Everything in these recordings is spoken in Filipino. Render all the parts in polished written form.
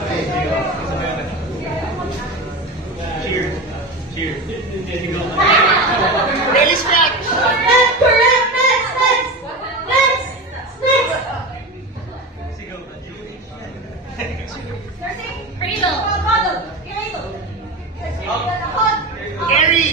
Cheers. Cheers. Really stretch. Correct. Next. Cradle. Gary.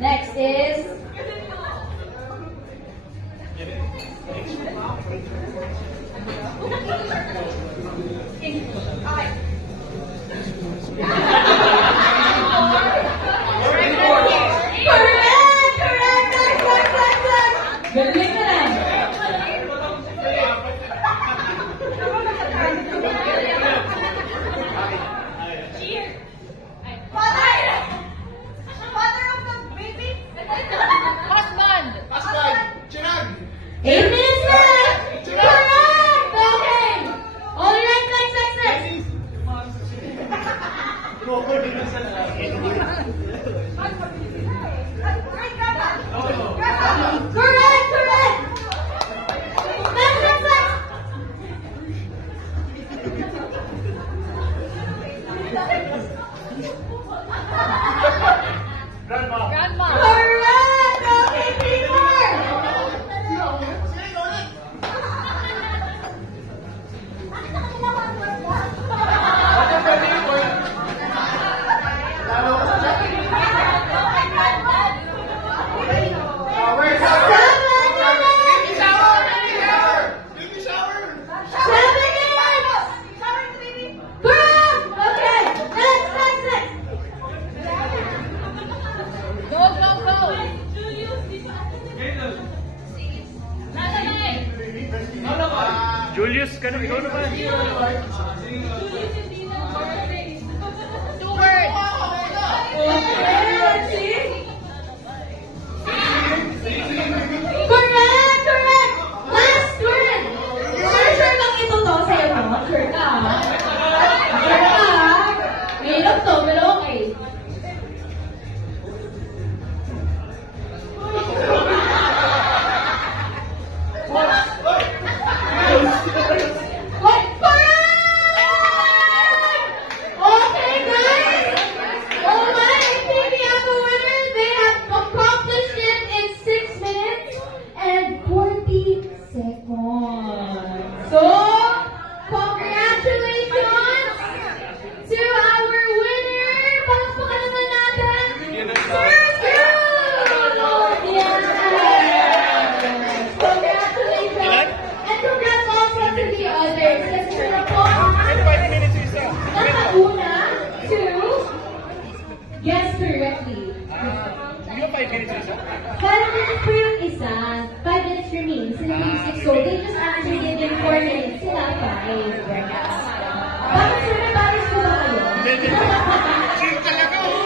Next is galing na lang. Husband. Chinag. 8 minutes left. Correct. Okay. All right. Next. Correct. Next. Grandma. Correct. Okay, 3 more. Julius, ikaw naman. 2 words. Correct. Last word. Sure lang ito to sa'yo to. Sure ka. Mahirap to, pero okay. So, congratulations to our winner! Palakpakan naman natin! Sir! Yes! Congratulations! And congrats also to the others. Kasi sila po, nakauna to guess correctly. 5 minutes for yung isa, 5 minutes for me. Sila yung 6, so they just actually gave them 4 minutes. Sila 5. Bakit sir, nabalis ko ba kayo? Chill talaga.